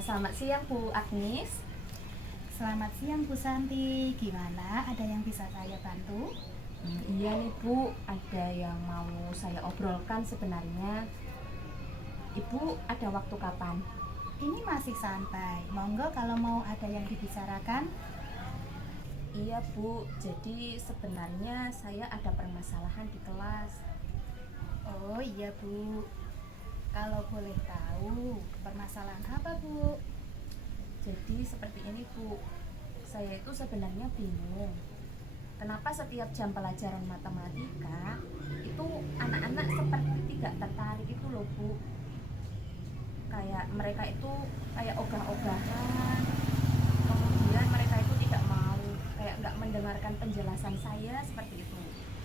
Selamat siang Bu Agnes. Selamat siang Bu Santi, gimana? Ada yang bisa saya bantu? Iya nih Bu, ada yang mau saya obrolkan sebenarnya. Ibu ada waktu kapan? Ini masih santai, monggo kalau mau ada yang dibicarakan. Iya Bu, jadi sebenarnya saya ada permasalahan di kelas. Oh iya Bu, kalau boleh tahu permasalahan apa Bu? Jadi seperti ini Bu, saya itu sebenarnya bingung. Kenapa setiap jam pelajaran matematika itu anak-anak seperti tidak tertarik itu loh Bu. Kayak mereka itu kayak ogah-ogahan, kemudian mereka itu tidak mau, kayak nggak mendengarkan penjelasan saya seperti itu.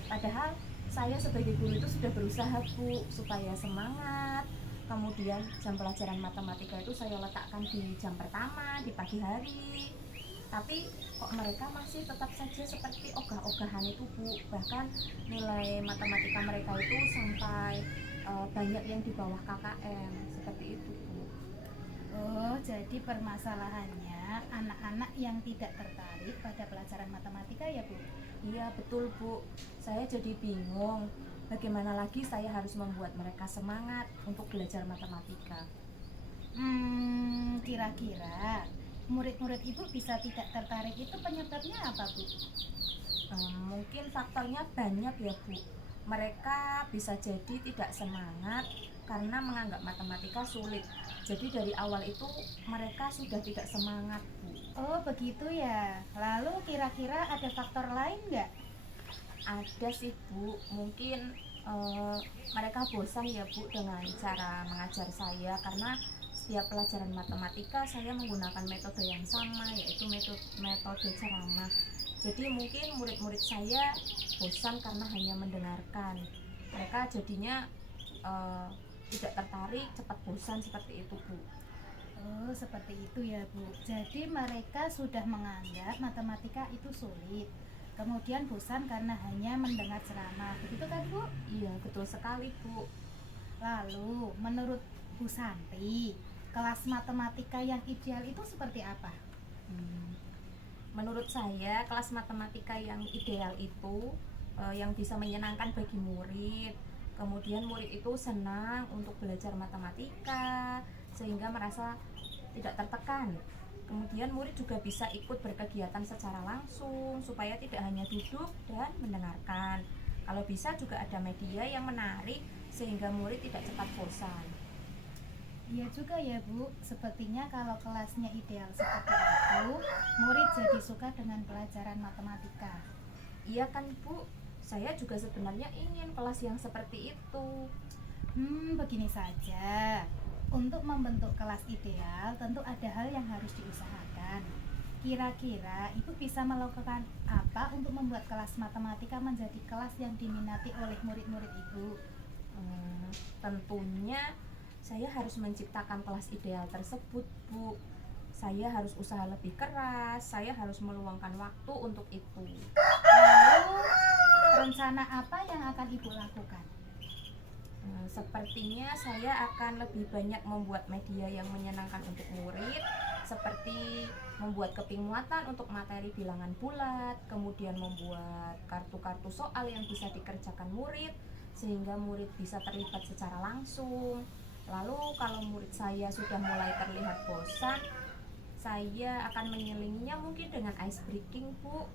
Padahal saya sebagai guru itu sudah berusaha Bu supaya semangat. Kemudian jam pelajaran matematika itu saya letakkan di jam pertama di pagi hari, tapi kok mereka masih tetap saja seperti ogah-ogahan itu Bu. Bahkan nilai matematika mereka itu sampai banyak yang di bawah KKM seperti itu Bu. Oh, jadi permasalahannya anak-anak yang tidak tertarik pada pelajaran matematika ya Bu? Iya betul Bu, saya jadi bingung bagaimana lagi saya harus membuat mereka semangat untuk belajar matematika. Kira-kira murid-murid Ibu bisa tidak tertarik itu penyebabnya apa Bu? Mungkin faktornya banyak ya Bu. Mereka bisa jadi tidak semangat karena menganggap matematika sulit. Jadi dari awal itu mereka sudah tidak semangat Bu. Oh begitu ya, lalu kira-kira ada faktor lain nggak? Ada sih Bu, mungkin mereka bosan ya Bu dengan cara mengajar saya, karena setiap pelajaran matematika saya menggunakan metode yang sama, yaitu metode ceramah. Jadi mungkin murid-murid saya bosan karena hanya mendengarkan. Mereka jadinya tidak tertarik, cepat bosan seperti itu Bu. Oh, seperti itu ya, Bu. Jadi mereka sudah menganggap matematika itu sulit. Kemudian bosan karena hanya mendengar ceramah. Begitu kan, Bu? Iya betul sekali Bu. Lalu, menurut Bu Santi, kelas matematika yang ideal itu seperti apa? Hmm, Menurut saya kelas matematika yang ideal itu yang bisa menyenangkan bagi murid. Kemudian murid itu senang untuk belajar matematika sehingga merasa tidak tertekan. Kemudian murid juga bisa ikut berkegiatan secara langsung supaya tidak hanya duduk dan mendengarkan. Kalau bisa juga ada media yang menarik sehingga murid tidak cepat bosan. Iya juga ya, Bu. Sepertinya kalau kelasnya ideal seperti itu, murid jadi suka dengan pelajaran matematika. Iya kan Bu, saya juga sebenarnya ingin kelas yang seperti itu. Begini saja. Untuk membentuk kelas ideal, tentu ada hal yang harus diusahakan. Kira-kira Ibu bisa melakukan apa untuk membuat kelas matematika menjadi kelas yang diminati oleh murid-murid Ibu? Tentunya saya harus menciptakan kelas ideal tersebut Bu. Saya harus usaha lebih keras, saya harus meluangkan waktu untuk itu. Lalu, rencana apa yang akan Ibu lakukan? Sepertinya saya akan lebih banyak membuat media yang menyenangkan untuk murid, seperti membuat keping muatan untuk materi bilangan bulat, kemudian membuat kartu-kartu soal yang bisa dikerjakan murid sehingga murid bisa terlibat secara langsung. Lalu kalau murid saya sudah mulai terlihat bosan, saya akan menyelinginya mungkin dengan ice breaking Bu,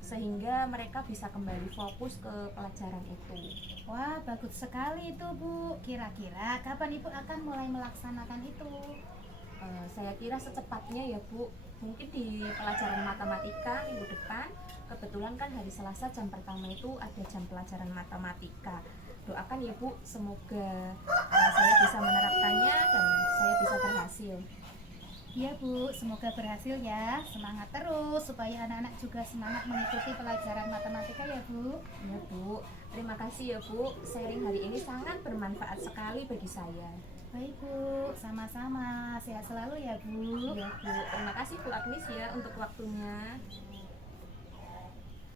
sehingga mereka bisa kembali fokus ke pelajaran itu. Wah, bagus sekali itu Bu. Kira-kira kapan Ibu akan mulai melaksanakan itu? Saya kira secepatnya ya Bu, mungkin di pelajaran matematika minggu depan. Kebetulan kan hari Selasa jam pertama itu ada jam pelajaran matematika. Doakan ya Bu, semoga saya bisa menerapkannya dan saya bisa berhasil. Iya Bu, semoga berhasil ya. Semangat terus supaya anak-anak juga semangat mengikuti pelajaran matematika ya Bu. Ya Bu, terima kasih ya Bu, sharing hari ini sangat bermanfaat sekali bagi saya. Baik Bu, sama-sama. Sehat selalu ya Bu. Ya Bu, terima kasih Bu Agnes ya untuk waktunya.